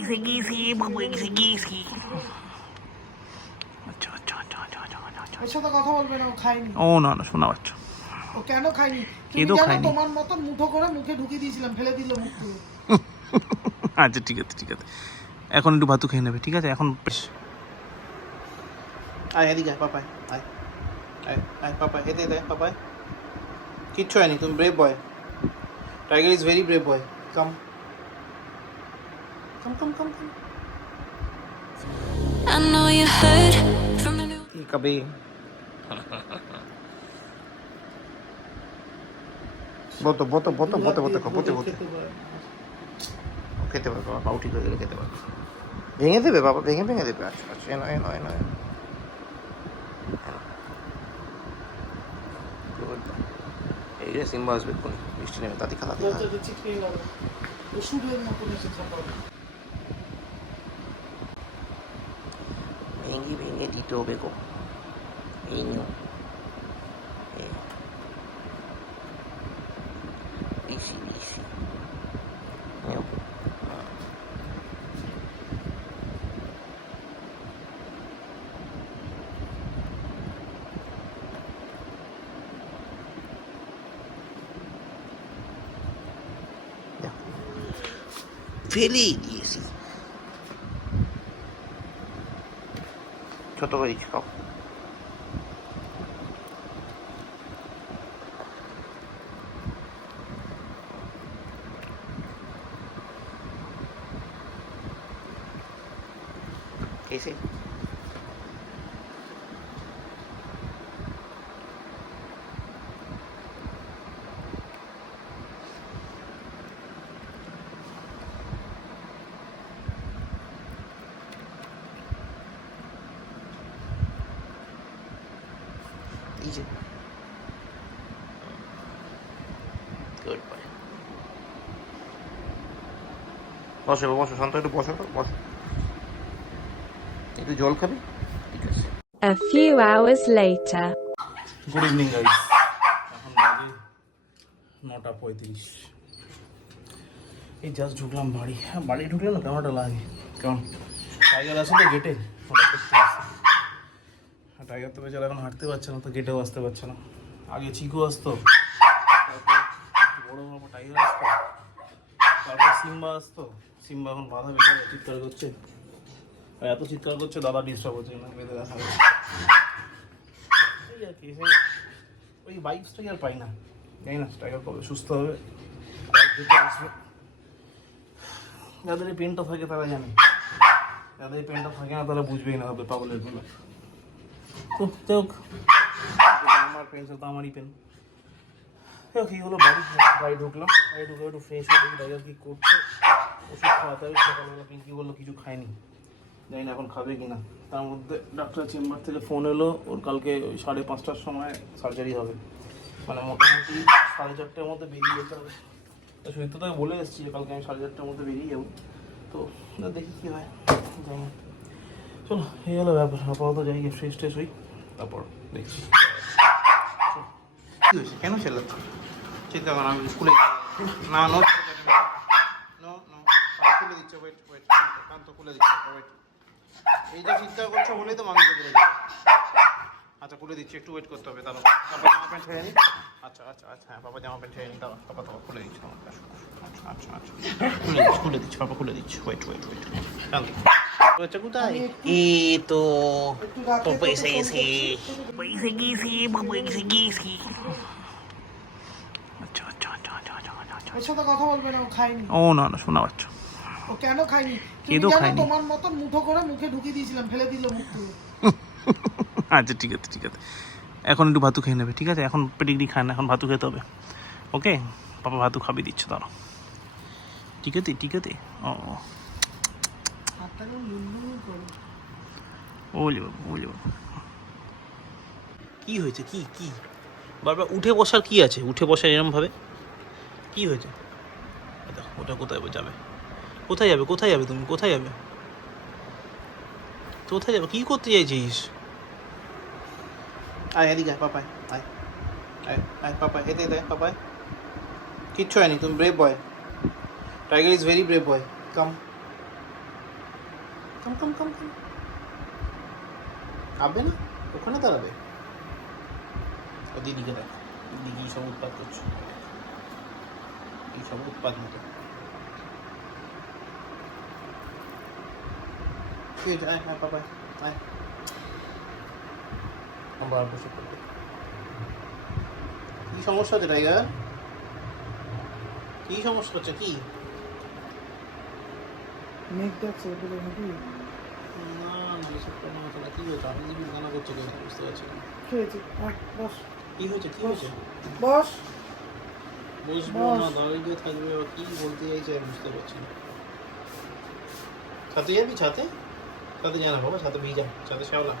এসে গিয়েছি বাবু, এসে গিয়েছি। আচ্ছা আচ্ছা আচ্ছা আচ্ছা আচ্ছা আচ্ছা। ওর সাথে কথা বলবে না, ও খায়নি। ও না না, শোনা বাচ্চা। ও কেন খায়নি? তুমি কেঁদো জানো খায়নি। তোমার মতন মুঠো করে মুখে ঢুকিয়ে দিয়েছিলাম, ফেলে দিল মুখ থেকে। আচ্ছা ঠিক আছে ঠিক আছে, এখন একটু ভাতু খেয়ে নেবে, ঠিক আছে? এখন আয় এদিকে আয়, পাপায় আয় আয় আয়, পাপায় এতে দে, পাপায় কিচ্ছু হয়নি, তুমি brave boy. Tiger is very brave boy. Come come come come come. I know you heard from the new. কবে বতো বতো বতো বতো বতো বতো বতো খেতে পারবে বাবা, ঠিক হয়ে গেলে খেতে পারবে। ভেঙে দেবে বাবা, ভেঙে ভেঙে দেবে। আচ্ছা আচ্ছা, এনো এনো এনো এনো। এই রে সিম্বা আসবে কোন বৃষ্টি নেমে, তাতে খাতা দিয়ে চিটকে গেল ওষুধের মতন এসে ছাপা। ভেঙে ভেঙে দিতে হবে গো। এই নিও বেশি বেশি নিও। ফেলে দিয়েছি, ছোট করে খাও। कैसे Easy. Good boy. বসো বসো, শান্ত একটু বসো, বসো। একটু জল খাবি? ঠিক আছে। A few hours later. Good evening guys, এখন বাজে 9:35। এই জাস্ট ঢুকলাম বাড়ি। হ্যাঁ, বাড়ি ঢুকলে না কেমনটা লাগে, কারণ টাইগার আসে তো গেটে, টাইগার তো বেচারা এখন হাঁটতে পারছে না, তো গেটেও আসতে পারছে না। আগে চিকু আসতো, তারপর বড় বাবা টাইগার আসতো, তারপর সিম্বা আসতো। সিম্বা এখন বাধা বেচারা চিৎকার করছে, আর এত চিৎকার করছে দাদা ডিস্টার্ব হচ্ছে না, বেঁধে দেখা যাচ্ছে। এই আর কি, ওই বাইকসটাকে আর পাই না, জানি না টাইগার কবে সুস্থ হবে, আসবে। যাদের এই পেনটা থাকে তারা জানে, যাদের এই পেনটা থাকে না তারা বুঝবেই না, হবে পাগলের গুলো। তো হোক, আমার পেন তো আমারই পেন। এই হলো বাড়ি ঢুকলাম, বাড়ি ঢুকে একটু ফ্রেশ হয়ে দেখি টাইগার কি করছে। ওষুধ খাওয়াতে হবে, সকালবেলা পিঙ্কি বললো কিছু খায়নি, জানি না এখন খাবে কি না। তার মধ্যে ডাক্তার চেম্বার থেকে ফোন এলো, ওর কালকে ওই 5:30টার সময় সার্জারি হবে, মানে মোটামুটি 4:30টার মধ্যে বেরিয়ে যেতে হবে। তো সুইত তো বলে এসেছি যে কালকে আমি 4:30টার মধ্যে বেরিয়ে যাবো, তো দেখি কী হয়, জানি না। চলো, এই হলো ব্যাপার। আপাতত যাই, গিয়ে ফ্রেশ ট্রেশ হই, তারপর দেখছি কী হয়েছে। কেন ছিল চিন্তা করো, আমি স্কুলে না নো নো নো খুলে দিচ্ছে, ওয়েট ওয়েট, কান তো খুলে দিচ্ছে, ওয়েট। এই যে চিন্তা করছো বলেই তো মানুষ করে যাবে। আচ্ছা খুলে দিচ্ছি, একটু ওয়েট করতে হবে, তারপর বাবা জামা প্যান্ট ছেড়ে নিই। আচ্ছা আচ্ছা আচ্ছা, হ্যাঁ বাবা জামা প্যান্ট ছেড়ে নিই, তারপর তারপর খুলে দিচ্ছি তোমার। আচ্ছা আচ্ছা আচ্ছা, খুলে দিচ্ছি বাবা, খুলে দিচ্ছি, ওয়েট ওয়েট ওয়েট। শান্তি আচ্ছা, কোথায়? এই তো তো পয়সা এসে পয়সা গিয়েছি বাবু, এসে গিয়েছি। আচ্ছা আচ্ছা আচ্ছা আচ্ছা আচ্ছা আচ্ছা। ওর সাথে কথা বলবে না, ও খায়নি। ও না না, শোনা বাচ্চা। ও কেন খায়নি? তুমি কেঁদো জানো খায়নি। তোমার মতন মুঠো করে মুখে ঢুকিয়ে দিয়েছিলাম, ফেলে দিল মুখ থেকে। আচ্ছা ঠিক আছে ঠিক আছে, এখন একটু ভাতু খেয়ে নেবে, ঠিক আছে? এখন পেডিগ্রি খায় না, এখন ভাতু খেতে হবে। ওকে, পাপা ভাতু খাবি দিচ্ছে, দাঁড়াও। ঠিক আছে ঠিক আছে। ও হাতটাকে লুলুল করে। ওলে বাবু, ওলে বাবু। কী হয়েছে? কি কি বারবার উঠে বসার কি আছে? উঠে বসার এরমভাবে কি হয়েছে? দেখো ওটা কোথায় যাবে, কোথায় যাবে, কোথায় যাবে তুমি, কোথায় যাবে, কোথায় যাবে, কী করতে চাইছিস? আয় এদিকে আয়, পাপায় আয় আয় আয়, পাপায় এতে দে, পাপায় কিচ্ছু হয়নি, তুমি brave boy. Tiger is very brave boy. Come come come come come. আবে না, ওখানে দাঁড়াবে। ও দিদিকে দেখ, দিদি সব উৎপাত করছে, এই সব উৎপাত মতো। ঠিক আছে, আয় আয় বাবা, আয়। আবার বসে পড়বে। কি সমস্যা হচ্ছে টাইগার? কি সমস্যা হচ্ছে কি? মেঘ দেখছে বলে নাকি না না, এসব কোনো হচ্ছে না। কি হয়েছে? আপনি যদি গানা করছে কেন বুঝতে পারছি না। কি হয়েছে? বস কি হয়েছে? কি হয়েছে? বস বসবো না, দাঁড়িয়ে থাকবে, বা কি বলতে চাইছে আমি বুঝতে পারছি না। ছাতে যাবি? ছাতে ছাতে জানা বাবা, ছাতে ভিজা, ছাতে শ্যাওলা।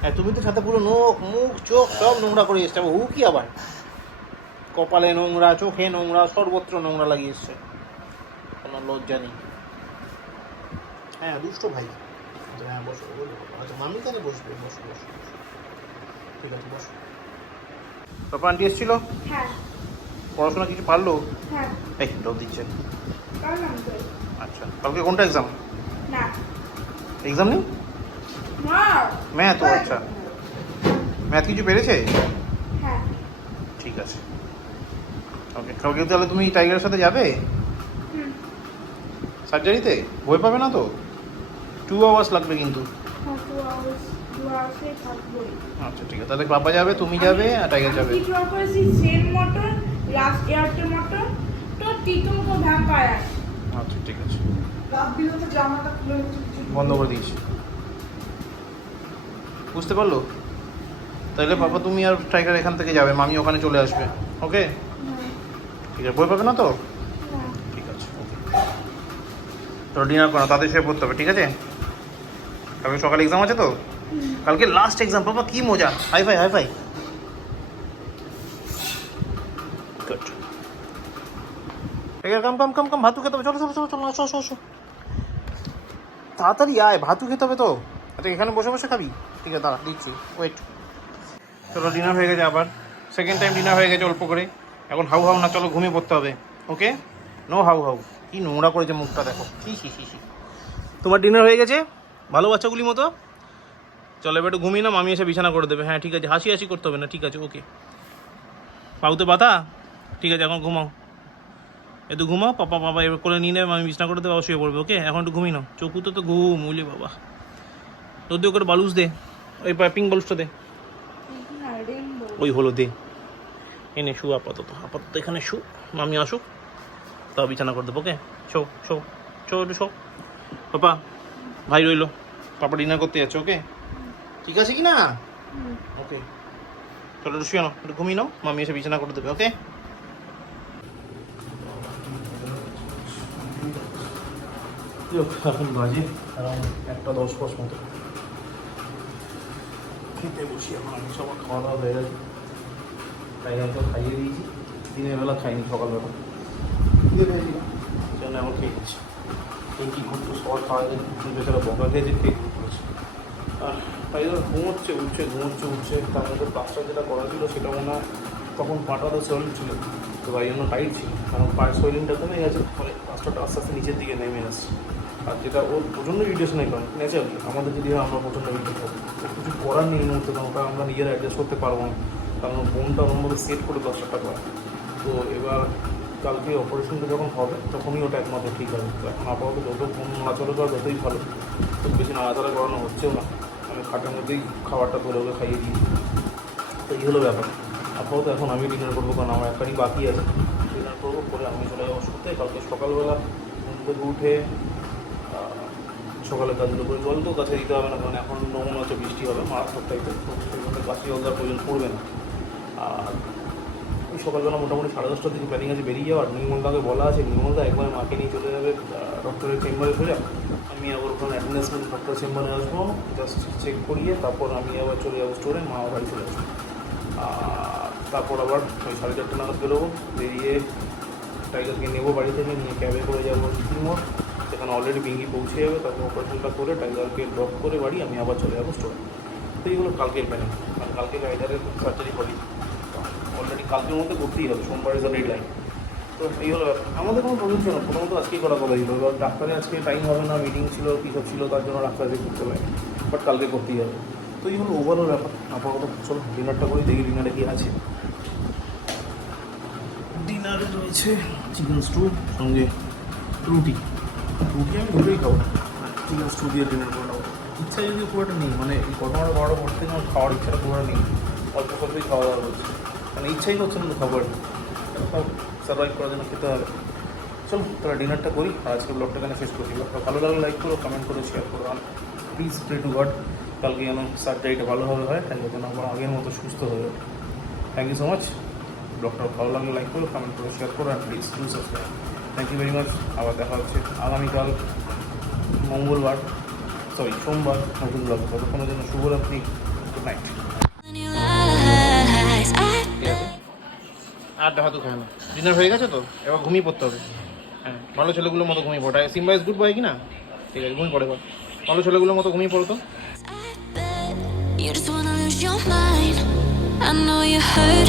হ্যাঁ, তুমি তো ছাতে পুরো নখ মুখ চোখ সব নোংরা করে এসছে। হু কি আবার কপালে নোংরা, চোখে নোংরা, সর্বত্র নোংরা লাগিয়ে এসছে, কোনো লজ্জা নেই। হ্যাঁ, দুষ্ট ভাই। হ্যাঁ বসো, আচ্ছা মামি তাহলে বসবে, বসো বসো বসো। ঠিক আছে বসো। পাপা আন্টি এসেছিল? হ্যাঁ পড়াশোনা কিছু পারলো? হ্যাঁ এই ডোব দিচ্ছে। পারলাম তো। আচ্ছা, কালকে কোনটা এক্সাম? না এক্সাম নেই? না ম্যাথ? ও আচ্ছা, ম্যাথ কিছু পেরেছে? হ্যাঁ ঠিক আছে, ওকে। কালকে তাহলে তুমি টাইগারের সাথে যাবে হুম সার্জারিতে? ভয় পাবে না তো? 2 আওয়ার্স লাগবে কিন্তু। হ্যাঁ 2 আওয়ার্সে থাকবোই। আচ্ছা ঠিক আছে, তাহলে পাপা যাবে, তুমি যাবে, আর টাইগার যাবে। আমি কি ড্র করেছি? সেন মটর, লাস্ট এয়ারটে মটর, তো টিটুল কো ভ্যাম্পায়ার। আচ্ছা ঠিক আছে, রাত দিলে তো জামাটা খুলে রেখেছে, কিছু বন্ধ করে দিয়েছি। বুঝতে পারলো? তাহলে পাপা তুমি আর টাইগার এখান থেকে যাবে, মামি ওখানে চলে আসবে, ওকে? ঠিক আছে, ভয় পাবে না তো? ঠিক আছে, ওকে। তো ডিনার করো, তাদের শুয়ে পড়তে হবে, ঠিক আছে? কালকে সকালে এক্সাম আছে তো? কালকে লাস্ট এক্সাম বাবা, কি মজা! High five high five. Good. ঠিক আছে, কাম কাম কাম কাম, ভাতু খেতে হবে, চলো চলো চলো চলো, আসো আসো আসো, তাড়াতাড়ি আয়, ভাতু খেতে হবে তো। আচ্ছা এখানে বসে বসে খাবি? ঠিক আছে দাঁড়া, দিচ্ছি, ওয়েট। চলো, ডিনার হয়ে গেছে, আবার সেকেন্ড টাইম ডিনার হয়ে গেছে অল্প করে। এখন হাউ হাউ না, চলো ঘুমিয়ে পড়তে হবে, ওকে? Know how how. কি নোংরা করেছে মুখটা, দেখো। হি। তোমার ডিনার হয়ে গেছে ভালো বাচ্চাগুলির মতো। চলো এবার একটু ঘুমিয়ে না, মামি এসে বিছানা করে দেবে। হ্যাঁ ঠিক আছে, হাসি হাসি করতে হবে না, ঠিক আছে, ওকে? পাউতে পাতা, ঠিক আছে, এখন ঘুমাও, একটু ঘুমাও। পাপা এবার করে নিয়ে নেবে, মামি বিছানা করে দেবে, শুয়ে পড়বে, ওকে? এখন একটু ঘুমিয়ে নাও, চকুতে তো ঘুম উলে বাবা। তোদের করে বালুস দে, ওই পিঙ্ক বালুসটা দে, ওই হলো দে, এনে শু। আপাতত এখানে শু, মামি আসুক তাও বিছানা করে দেবো, ওকে? শো শো শো, একটু শো। পাপা ভাই রইলো, পাপা ডিনার করতে যাচ্ছে, ওকে? ঠিক আছে কি না? ওকে, চলো একটু শুয়ে নাও, একটু ঘুমিয়ে নাও, মামি এসে বিছানা করে দেবে, ওকে? এখন বাজে অ্যারাউন্ড 1:10 মতো। খেতে বসি এখন, আমি সবার খাওয়া দাওয়া হয়ে গেছে, টাইগারকে খাইয়ে দিয়েছি, দিনের বেলা খাইনি, সকালবেলা খিদে পেয়েছিলাম, সেজন্য এখন খেয়ে দিচ্ছি। এই কী ঘুরতো, সবার খাওয়া গেছে, বেচারা বকা খেয়েছে, খেয়ে ঘুর করেছে। আর টাইগার ঘুমোচ্ছে উঠছে, তার মধ্যে প্লাস্টার যেটা করা ছিল সেটা মনে হয় তখন পাটা তো সোয়েলিং ছিল, তো তাই জন্য টাইট ছিল, কারণ পায়ের সোয়েলিংটা কমে গেছে, ফলে প্লাস্টারটা আস্তে আস্তে নিচের দিকে নেমে আসছে। আর যেটা ওর প্রচণ্ড ইরিটেশনের কারণ, ন্যাচারালি আমাদের যদি হয় আমরা প্রচণ্ড ইরিটেট থাকি, কিছু করার নেই এই মুহূর্তে, কারণ ওটা আমরা নিজেরা অ্যাডজাস্ট করতে পারবো না, কারণ বোনটা ওর মধ্যে সেট করে প্লাস্টারটা করা। তো এবার কালকে অপারেশনটা যখন হবে তখনই ওটা একমাত্র ঠিক হবে। তো এখন আপাতত যত বোন নাড়াচড়া করা ততই ভালো, খুব বেশি নাড়াচাড়া করানো হচ্ছেও না, আমি খাটের মধ্যেই খাবারটা ধরে ওকে খাইয়ে দিই। তো এই হলো ব্যাপার। আপাতত এখন আমি ডিনার করবো, কারণ আমার একটাই বাকি আছে, ডিনার করবো, করে আমি চলে যাবো শুতে। কালকে সকালবেলা ঘুম থেকে উঠে সকালে কাজগুলো করে, জল তো গাছে দিতে হবে না, কারণ এখন মনে হচ্ছে বৃষ্টি হবে মারাত্মক টাইপের, তো সেই জন্য গাছে জল দেওয়ার প্রয়োজন পড়বে না। আর এই সকালবেলা মোটামুটি 10:30টার দিকে প্ল্যানিং আছে বেরিয়ে যাওয়ার। নির্মলদাকে বলা আছে, নির্মলদা একবার মাকে নিয়ে চলে যাবে ডক্টরের চেম্বারে সোজা, আমি আবার ওখানে অ্যাটেন্ডেন্স করে ডক্টরের চেম্বারে আসবো, জাস্ট চেক করিয়ে তারপর আমি আবার চলে যাবো স্টোরে, মা বাড়ি চলে আসবো। আর তারপর আবার ওই 4:30 নাগাদ বেরোবো, বেরিয়ে টাইগারকে নেবো বাড়ি থেকে, নিয়ে ক্যাবে করে যাবো সিটি মোড়, সেখানে অলরেডি বিঙ্গি পৌঁছে যাবে, তারপর অপারেশনটা করে টাইগারকে ড্রপ করে বাড়ি, আমি আবার চলে যাবো স্টোরে। তো এইগুলো কালকের প্ল্যানিং, কারণ কালকে টাইগারের সার্জারি করি, অলরেডি কালকের মধ্যে করতেই হবে, সোমবার ইজ দ্য ডেডলাইন। তো এই হলো ব্যাপার। আমাদের কোনো প্রবলেম ছিল না, প্রথমত আজকেই করা কথা ছিল, এবার ডাক্তারে আজকে টাইম হবে না, মিটিং ছিল কী সব ছিল, তার জন্য ডাক্তার আজকে করতে পারে, বাট কালকে করতেই হবে। তো এই হলো ওভারঅল ব্যাপার। আপাতত চলো ডিনারটা করি, দেখি ডিনারে কি আছে। ডিনারে রয়েছে চিকেন স্টু, সঙ্গে রুটি। রুটি আমি দুটোই খাবো, চিকেন স্টু দিয়ে ডিনার করে নেবো। ইচ্ছা যদিও খুব একটা নেই, মানে এই ঘটনাটা বড় করতে থেকে আমার খাওয়ার ইচ্ছাটা খুব একটা নেই, অল্প স্বল্পই খাওয়া দাওয়া করছে, মানে ইচ্ছাই করছে না তো খাবার, সব সার্ভাইভ করার জন্য খেতে হবে। চলো তাহলে ডিনারটা করি, আর আজকে ব্লগটা এখানে শেষ করছি। ব্লগটা ভালো লাগলে লাইক করো, কমেন্ট করো, শেয়ার করো, আর প্লিজ প্রে টু গড কালকে যেন সার্জারিটা ভালোভাবে হয়, তাই যেন আমরা আগের মতো সুস্থ হয়ে যাবে। Thank you so much. ব্লগটা ভালো লাগলে লাইক করো, কমেন্ট করো, শেয়ার করো, and please do subscribe. Thank you very much. আবার দেখা হচ্ছে আগামীকাল মঙ্গলবার, সোমবার নতুন ব্লগ। ততক্ষণের জন্য শুভরাত্রি, good night. in your eyes. আর দেখা তো খায় না, ডিনার হয়ে গেছে তো, এবার ঘুমিয়ে পড়তে হবে। হ্যাঁ, ভালো ছেলেগুলোর মতো ঘুমিয়ে পড়ে। সিম্বা ইজ গুড বয় কি না? ঠিক আছে, ঘুমিয়ে পড়ে। ভালো ছেলেগুলোর মতো ঘুমিয়ে পড়ো তো। You just wanna lose your mind. I know you hurt